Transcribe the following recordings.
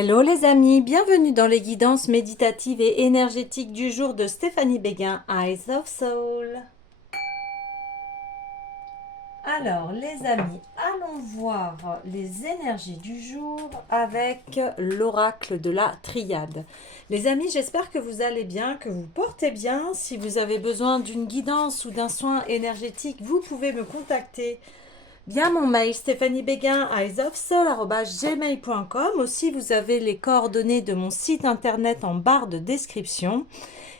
Hello les amis, bienvenue dans les guidances méditatives et énergétiques du jour de Stéphanie Béguin, Eyes of Soul. Alors les amis, allons voir les énergies du jour avec l'oracle de la triade. Les amis, j'espère que vous allez bien, que vous portez bien. Si vous avez besoin d'une guidance ou d'un soin énergétique, vous pouvez me contacter via mon mail stéphaniebeguin@gmail.com. Aussi, vous avez les coordonnées de mon site internet en barre de description.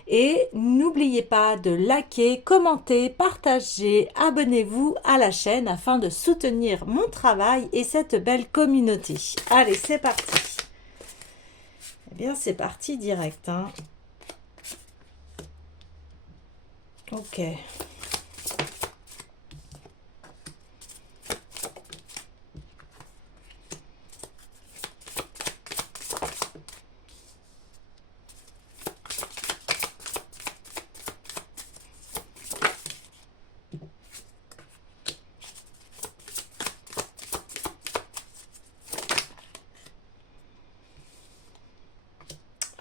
Et n'oubliez pas de liker, commenter, partager, abonnez-vous à la chaîne afin de soutenir mon travail et cette belle communauté. Allez, c'est parti. Eh bien, c'est parti direct, hein. Ok.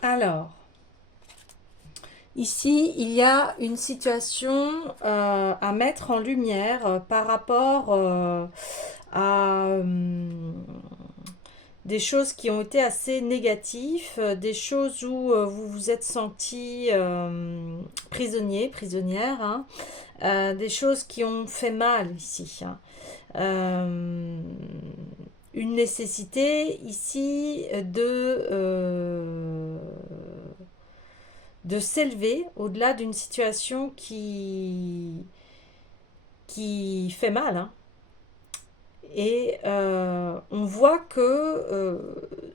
Alors, ici, il y a une situation à mettre en lumière par rapport à des choses qui ont été assez négatives, des choses où vous vous êtes senti prisonnier, prisonnière, hein, des choses qui ont fait mal ici, hein. Euh, une nécessité ici de s'élever au-delà d'une situation qui fait mal, hein. Et on voit que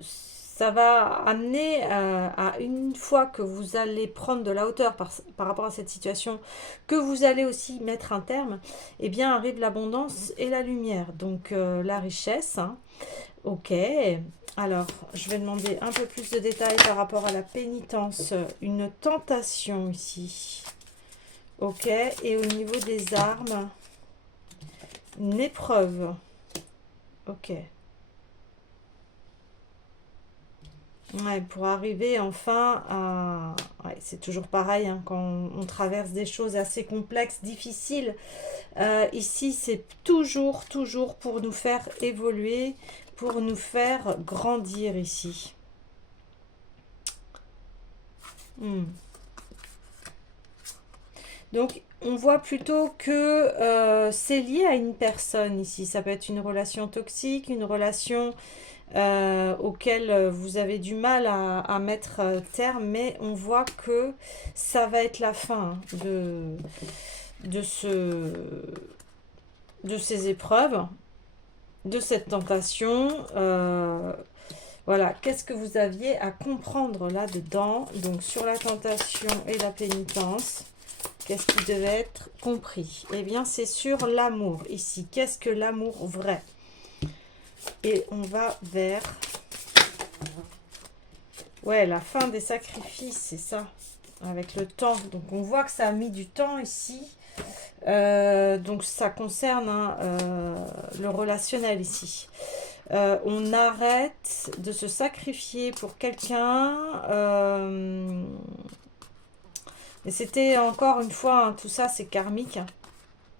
ça va amener à une fois que vous allez prendre de la hauteur par rapport à cette situation, que vous allez aussi mettre un terme, eh bien arrive l'abondance et la lumière, donc la richesse, hein. Ok, alors je vais demander un peu plus de détails par rapport à la pénitence, une tentation ici. Ok, et au niveau des armes, une épreuve. Ok. Ouais, pour arriver enfin à... Ouais, c'est toujours pareil, hein, quand on traverse des choses assez complexes, difficiles. Ici, c'est toujours, toujours pour nous faire évoluer, pour nous faire grandir ici. Hmm. Donc, on voit plutôt que c'est lié à une personne ici. Ça peut être une relation toxique, une relation auquel vous avez du mal à mettre terme, mais on voit que ça va être la fin, hein, de, ce, de ces épreuves, de cette tentation. Voilà, qu'est-ce que vous aviez à comprendre là-dedans? Donc sur la tentation et la pénitence, qu'est-ce qui devait être compris? Eh bien, c'est sur l'amour ici. Qu'est-ce que l'amour vrai? Et on va vers... Ouais, la fin des sacrifices, c'est ça, avec le temps. Donc on voit que ça a mis du temps ici. Donc ça concerne, hein, le relationnel ici. On arrête de se sacrifier pour quelqu'un. Et c'était encore une fois, hein, tout ça c'est karmique, hein.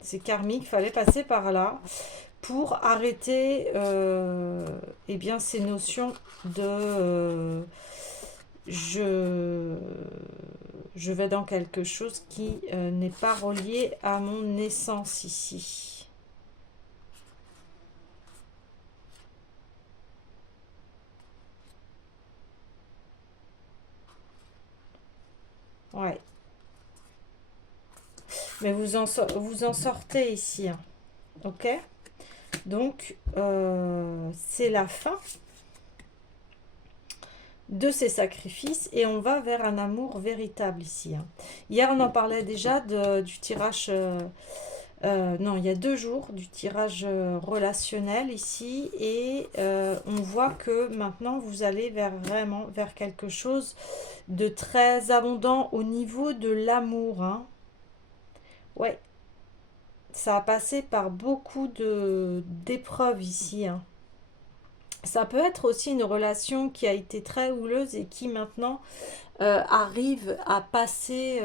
C'est karmique, il fallait passer par là pour arrêter eh bien, ces notions de je, je vais dans quelque chose qui n'est pas relié à mon essence ici. Ouais. Mais vous en sortez ici, hein. Ok? Donc, c'est la fin de ces sacrifices et on va vers un amour véritable ici, hein. Hier, on en parlait déjà du tirage... non, il y a 2 jours du tirage relationnel ici et on voit que maintenant vous allez vraiment vers quelque chose de très abondant au niveau de l'amour, hein. Ouais, ça a passé par beaucoup d'épreuves ici, hein. Ça peut être aussi une relation qui a été très houleuse et qui maintenant arrive à passer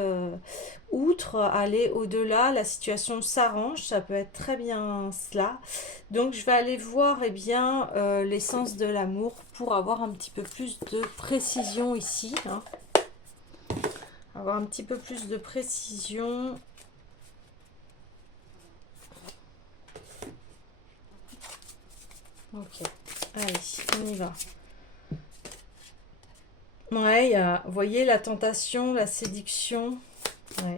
outre, aller au-delà. La situation s'arrange, ça peut être très bien cela. Donc je vais aller voir eh bien, l'essence de l'amour pour avoir un petit peu plus de précision ici. Hein. Avoir un petit peu plus de précision. Ok, allez, on y va. Ouais, vous voyez la tentation, la séduction. Ouais.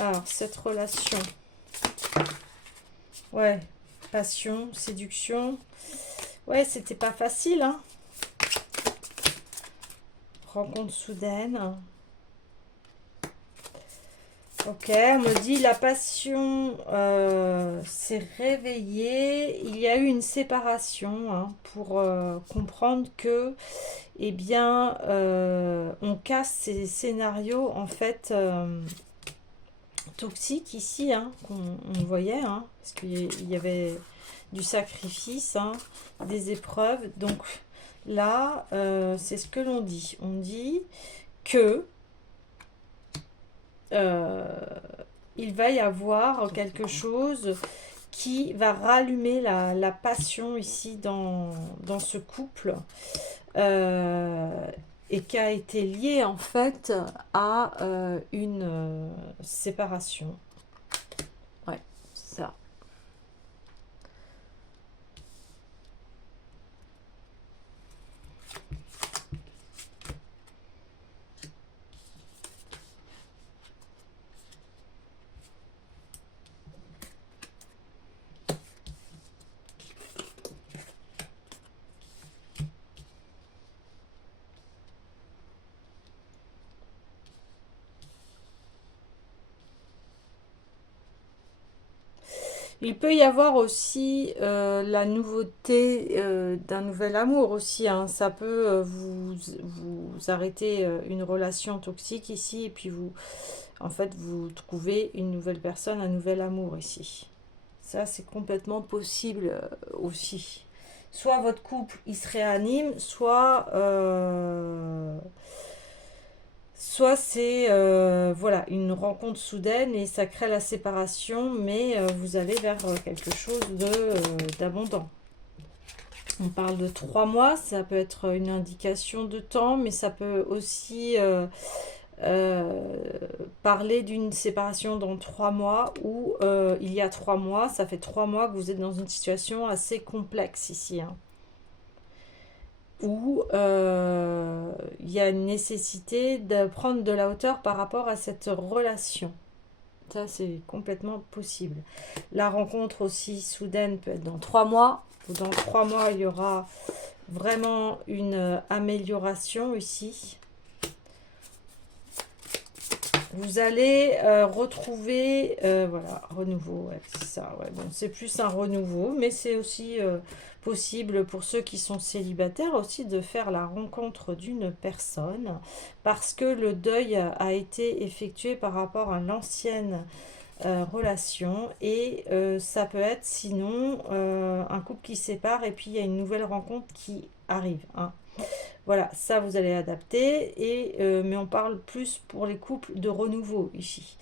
Alors, cette relation. Ouais, passion, séduction. Ouais, c'était pas facile, hein. Rencontre soudaine. Ok, on me dit la passion s'est réveillée. Il y a eu une séparation hein, pour comprendre que, eh bien, on casse ces scénarios en fait toxiques ici, hein, qu'on voyait, hein, parce qu'il y avait du sacrifice, hein, des épreuves. Donc là, c'est ce que l'on dit. On dit que euh, il va y avoir quelque chose qui va rallumer la passion ici dans ce couple et qui a été lié en fait à une séparation. Ouais, c'est ça. Il peut y avoir aussi la nouveauté d'un nouvel amour aussi. Hein. Ça peut vous arrêter une relation toxique ici et puis vous, en fait, vous trouvez une nouvelle personne, un nouvel amour ici. Ça, c'est complètement possible aussi. Soit votre couple, il se réanime, soit c'est voilà, une rencontre soudaine et ça crée la séparation, mais vous allez vers quelque chose d'abondant. On parle de 3 mois, ça peut être une indication de temps, mais ça peut aussi parler d'une séparation dans 3 mois ou il y a 3 mois, ça fait 3 mois que vous êtes dans une situation assez complexe ici. Hein, où il y a une nécessité de prendre de la hauteur par rapport à cette relation. Ça, c'est complètement possible. La rencontre aussi soudaine peut être dans 3 mois. Dans 3 mois, il y aura vraiment une amélioration ici. Vous allez retrouver, voilà, renouveau, ouais, c'est ça, ouais, bon, c'est plus un renouveau, mais c'est aussi possible pour ceux qui sont célibataires aussi de faire la rencontre d'une personne parce que le deuil a été effectué par rapport à l'ancienne relation et ça peut être sinon un couple qui se sépare et puis il y a une nouvelle rencontre qui arrive, hein. Voilà, ça vous allez adapter, mais on parle plus pour les couples de renouveau ici.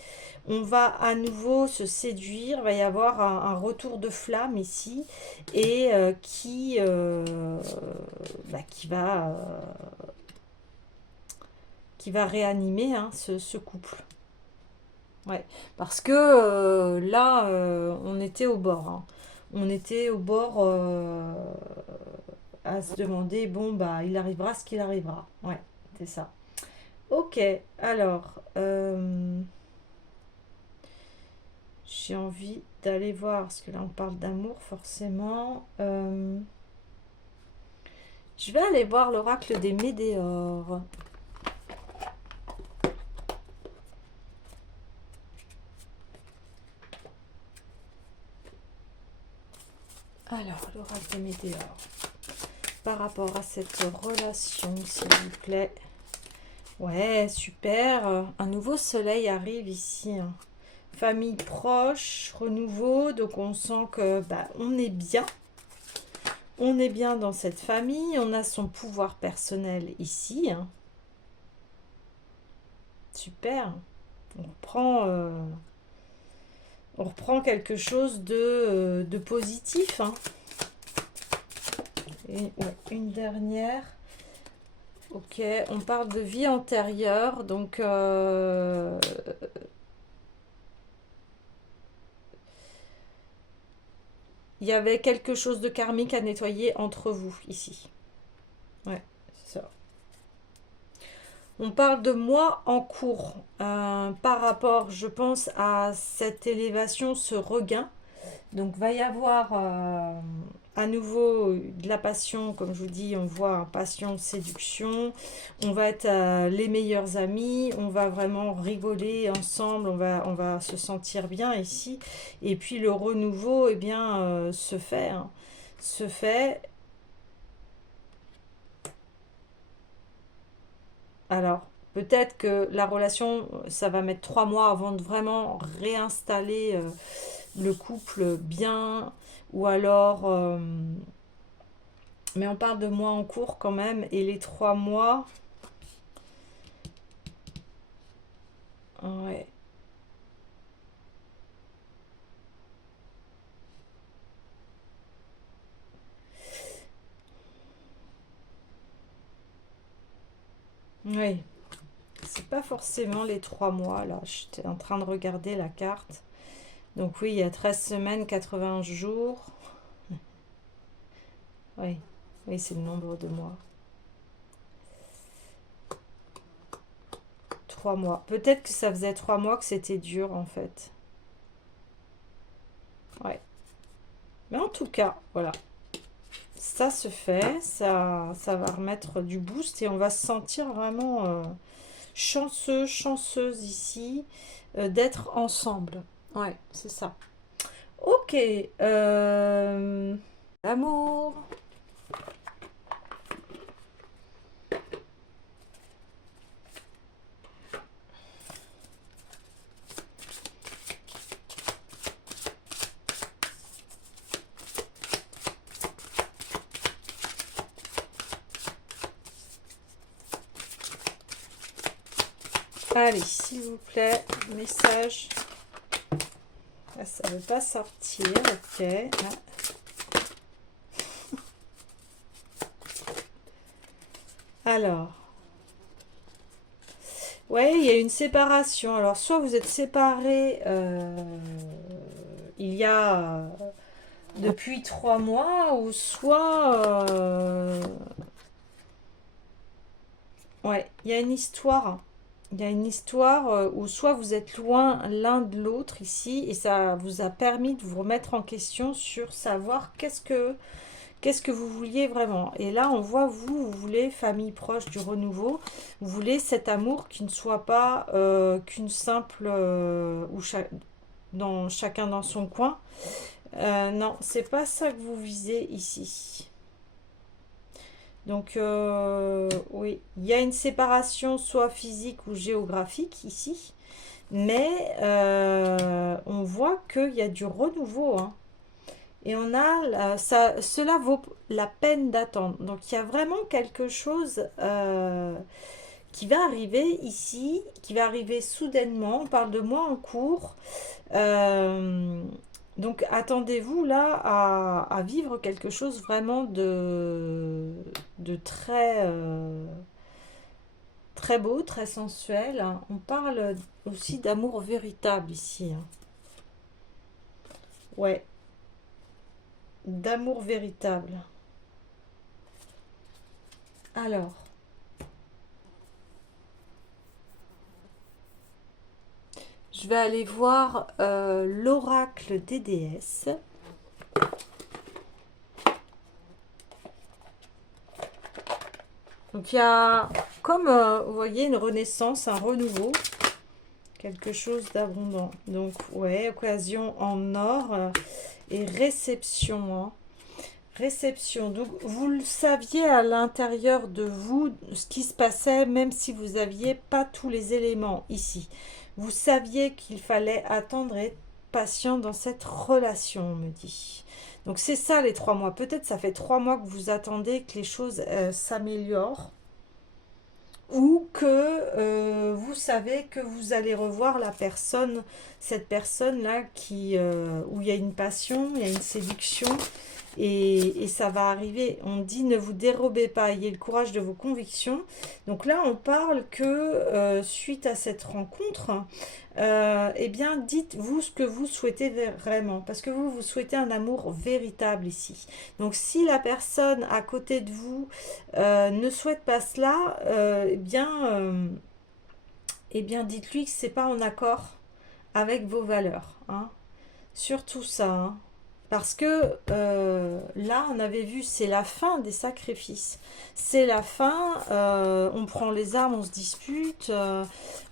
On va à nouveau se séduire, il va y avoir un retour de flamme ici et qui va réanimer hein, ce couple. Ouais, parce que là, on était au bord. Hein. On était au bord à se demander, bon, bah, il arrivera ce qu'il arrivera. Ouais, c'est ça. Ok, alors, j'ai envie d'aller voir, parce que là, on parle d'amour, forcément. Je vais aller voir l'oracle des Médéores. Alors, l'oracle des Médéores. Par rapport à cette relation, s'il vous plaît. Ouais, super. Un nouveau soleil arrive ici. Hein. famille proche, renouveau, donc on sent que bah, on est bien. On est bien dans cette famille, on a son pouvoir personnel ici. Hein. Super. On reprend quelque chose de positif. Hein. Et, ouais, une dernière. Ok, on parle de vie antérieure, donc il y avait quelque chose de karmique à nettoyer entre vous ici. Ouais, c'est ça. On parle de moi en cours par rapport, je pense, à cette élévation, ce regain. Donc, va y avoir à nouveau de la passion, comme je vous dis, on voit passion, séduction. On va être les meilleurs amis, on va vraiment rigoler ensemble, on va se sentir bien ici. Et puis, le renouveau, eh bien, se fait. Hein, se fait. Alors, peut-être que la relation, ça va mettre 3 mois avant de vraiment réinstaller le couple bien, ou alors, mais on parle de mois en cours quand même, et les 3 mois, ouais, oui, c'est pas forcément les 3 mois là, j'étais en train de regarder la carte. Donc oui, il y a 13 semaines, 80 jours, oui, oui, c'est le nombre de mois. 3 mois. Peut-être que ça faisait 3 mois que c'était dur en fait. Ouais. Mais en tout cas, voilà. Ça se fait, ça va remettre du boost et on va se sentir vraiment chanceux, chanceuse ici d'être ensemble. Ouais, c'est ça. Ok. L'amour. Allez, s'il vous plaît, message. Ah, ça ne veut pas sortir, ok. Ah. Alors, ouais, il y a une séparation. Alors, soit vous êtes séparés il y a depuis 3 mois, ou soit ouais, il y a une histoire. Il y a une histoire où soit vous êtes loin l'un de l'autre ici et ça vous a permis de vous remettre en question sur savoir qu'est-ce que vous vouliez vraiment. Et là, on voit vous voulez famille proche du renouveau, vous voulez cet amour qui ne soit pas qu'une simple dans chacun dans son coin. Non, c'est pas ça que vous visez ici. Donc, oui, il y a une séparation soit physique ou géographique ici, mais on voit qu'il y a du renouveau. Hein. Et on a, cela vaut la peine d'attendre. Donc, il y a vraiment quelque chose qui va arriver ici, qui va arriver soudainement. On parle de mois en cours. Euh, donc attendez-vous là à vivre quelque chose vraiment de très, très beau, très sensuel. Hein. On parle aussi d'amour véritable ici. Hein. Ouais, d'amour véritable. Alors, je vais aller voir l'oracle des déesses. Donc il y a, comme vous voyez, une renaissance, un renouveau, quelque chose d'abondant. Donc ouais, occasion en or et réception. Hein. Réception. Donc vous le saviez à l'intérieur de vous ce qui se passait, même si vous n'aviez pas tous les éléments ici. Vous saviez qu'il fallait attendre et être patient dans cette relation, on me dit. Donc c'est ça les 3 mois. Peut-être ça fait 3 mois que vous attendez que les choses s'améliorent ou que vous savez que vous allez revoir la personne, cette personne-là où il y a une passion, il y a une séduction et ça va arriver. On dit ne vous dérobez pas, ayez le courage de vos convictions. Donc là, on parle que suite à cette rencontre, eh bien, dites-vous ce que vous souhaitez vraiment. Parce que vous souhaitez un amour véritable ici. Donc si la personne à côté de vous ne souhaite pas cela, eh bien dites-lui que c'est pas en accord avec vos valeurs. Hein. Surtout ça. Hein. Parce que là, on avait vu, c'est la fin des sacrifices. C'est la fin, on prend les armes, on se dispute,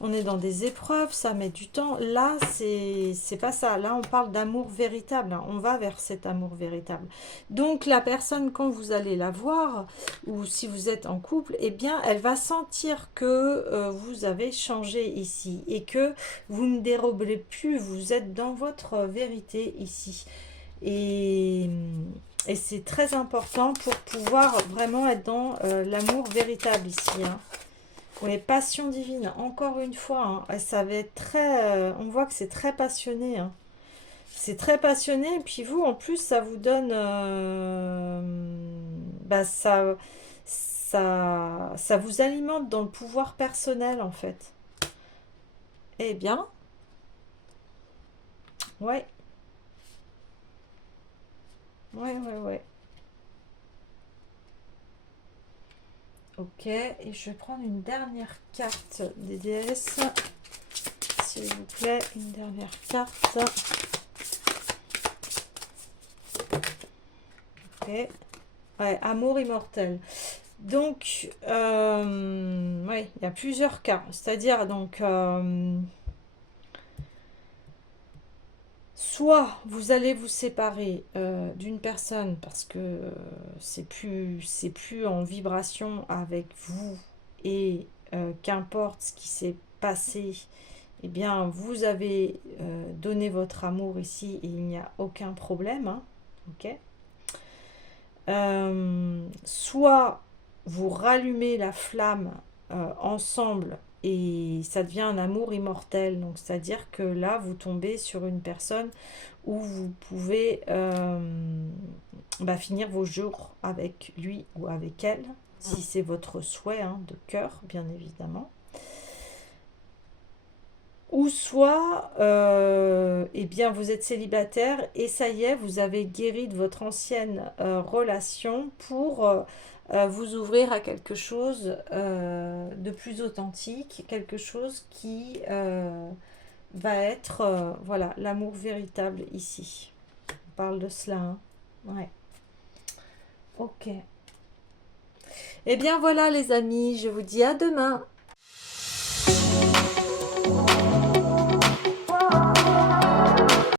on est dans des épreuves, ça met du temps. Là, c'est pas ça. Là, on parle d'amour véritable. Hein. On va vers cet amour véritable. Donc, la personne, quand vous allez la voir, ou si vous êtes en couple, eh bien, elle va sentir que vous avez changé ici et que vous ne dérobez plus, vous êtes dans votre vérité ici. Et, et c'est très important pour pouvoir vraiment être dans l'amour véritable ici. Hein. Oui, passion divine, encore une fois. Hein, ça va être très... on voit que c'est très passionné. Hein. C'est très passionné. Et puis vous, en plus, ça vous donne... ça vous alimente dans le pouvoir personnel, en fait. Eh bien, ouais. Ouais, ouais, ouais. Ok, et je vais prendre une dernière carte des déesses. S'il vous plaît, une dernière carte. Ok. Ouais, amour immortel. Donc, ouais, il y a plusieurs cas. C'est-à-dire, donc, soit vous allez vous séparer d'une personne parce que c'est plus en vibration avec vous et qu'importe ce qui s'est passé, eh bien vous avez donné votre amour ici et il n'y a aucun problème, hein, ok. Soit vous rallumez la flamme ensemble et ça devient un amour immortel. Donc, c'est-à-dire que là, vous tombez sur une personne où vous pouvez finir vos jours avec lui ou avec elle, si c'est votre souhait hein, de cœur, bien évidemment. Ou soit, eh bien, vous êtes célibataire et ça y est, vous avez guéri de votre ancienne relation pour vous ouvrir à quelque chose de plus authentique, quelque chose qui va être, voilà, l'amour véritable ici. On parle de cela, hein. Ouais. Ok. Eh bien voilà les amis, je vous dis à demain.